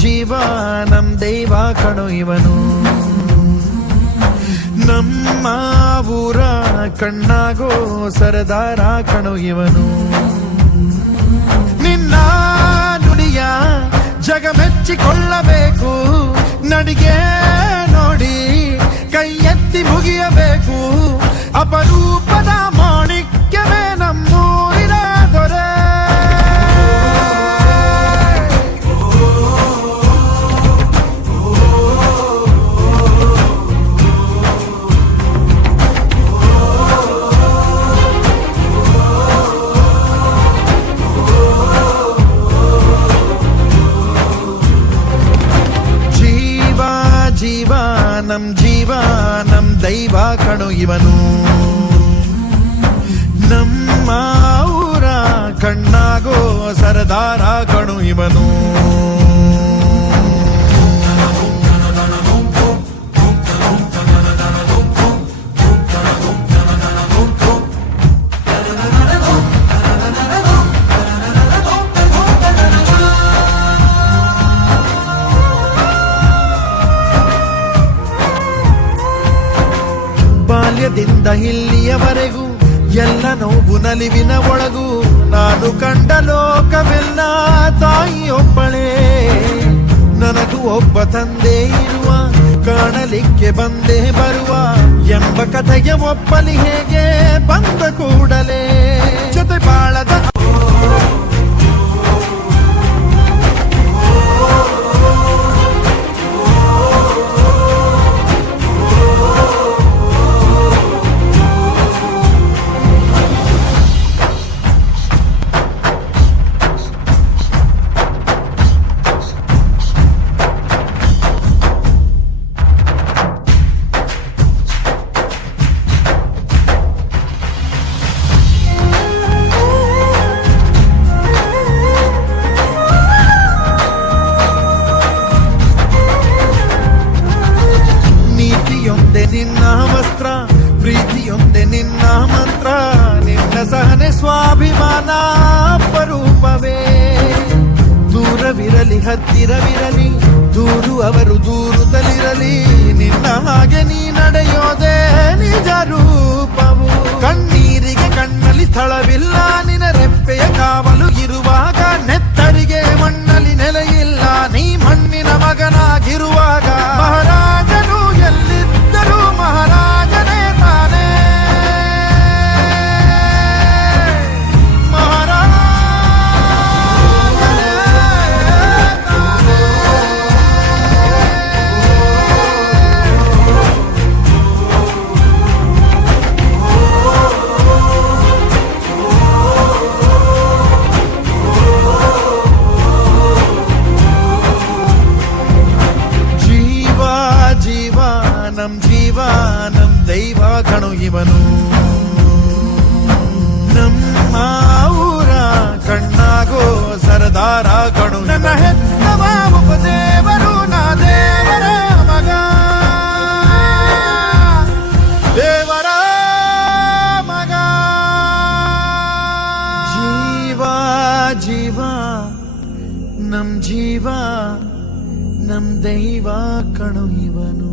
ಜೀವಾನಂ ದೈವ ಕಣೋ ಇವನು, ನಮ್ಮ ಊರ ಕಣ್ಣಾಗೋ ಸರದಾರ ಕಣೋ ಇವನು. ನಿನ್ನ ನುಡಿಯ ಜಗ ಮೆಚ್ಚಿಕೊಳ್ಳಬೇಕು, ನಡಿಗೆ ನೋಡಿ ಕೈ ಎತ್ತಿ ಮುಗಿಯಬೇಕು. ಅಪರೂಪದ ಮಾಣಿಕ್ಯವೇ ನಮ್ಮೂರಿನ ದೊರೆ. ಜೀವಾನಂ ದೈವ ಕಣೋ ಇವನು, ನಮ್ಮ ಊರ ಕಣ್ಣಾಗೋ ಸರದಾರ ಕಣೋ ಇವನು. ಬಾಲ್ಯದಿಂದ ಇಲ್ಲಿಯವರೆಗೂ ಎಲ್ಲ ನೋವು ನಲಿವಿನ ಒಳಗೂ ನಾನು ಕಂಡ ಲೋಕವೆಲ್ಲ ತಾಯಿಯೊಬ್ಬಳೇ. ನನಗೂ ಒಬ್ಬ ತಂದೆ ಇರುವ, ಕಾಣಲಿಕ್ಕೆ ಬಂದೇ ಬರುವ ಎಂಬ ಕಥೆಗೆ ಒಪ್ಪಲಿ ಹೇಗೆ ಬಂದ ಕೂಡಲೇ ಜೊತೆ ಬಾಳದ ನಿನ್ನ ವಸ್ತ್ರ, ಪ್ರೀತಿಯೊಂದೆ ನಿನ್ನ ಮಂತ್ರ, ನಿನ್ನ ಸಹನೆ ಸ್ವಾಭಿಮಾನ ಅಪರೂಪವೇ. ದೂರವಿರಲಿ ಹತ್ತಿರವಿರಲಿ, ದೂರು ಅವರು ದೂರುತ್ತಲಿರಲಿ, ನಿನ್ನ ಹಾಗೆ ನೀ ನಡೆಯೋದೇ ನಿಜ ರೂಪವು. ಕಣ್ಣೀರಿಗೆ ಕಣ್ಣಲ್ಲಿ ಸ್ಥಳವಿಲ್ಲ, ನಿನ್ನ ರೆಪ್ಪೆಯ ಕಾವಲು ಇರುವಾಗ ನೆತ್ತರಿಗೆ ಮಣ್ಣಲ್ಲಿ ನೆಲೆಯಿಲ್ಲ. ನೀ ಮಣ್ಣಿನ ಮಗನಾಗಿರುವಾಗ ಮಹಾರಾಜನು ಎಲ್ಲಿದ್ದರೂ ಮಹಾರಾಜನೇ ತಾನೇ. ಜೀವಾನಂ ದೈವ ಕಣೋ ಇವನು, ನಮ್ಮ ಊರ ಕಣ್ಣಾಗೋ ಸರದಾರ ಕಣೋ. ನನ್ನ ಹೆತ್ತವ ಉಪದೇವರು, ನಾ ದೇವರ ಮಗ, ದೇವರ ಮಗ. ಜೀವ ನಮ್ ದೈವ ಕಣೋ ಇವನು.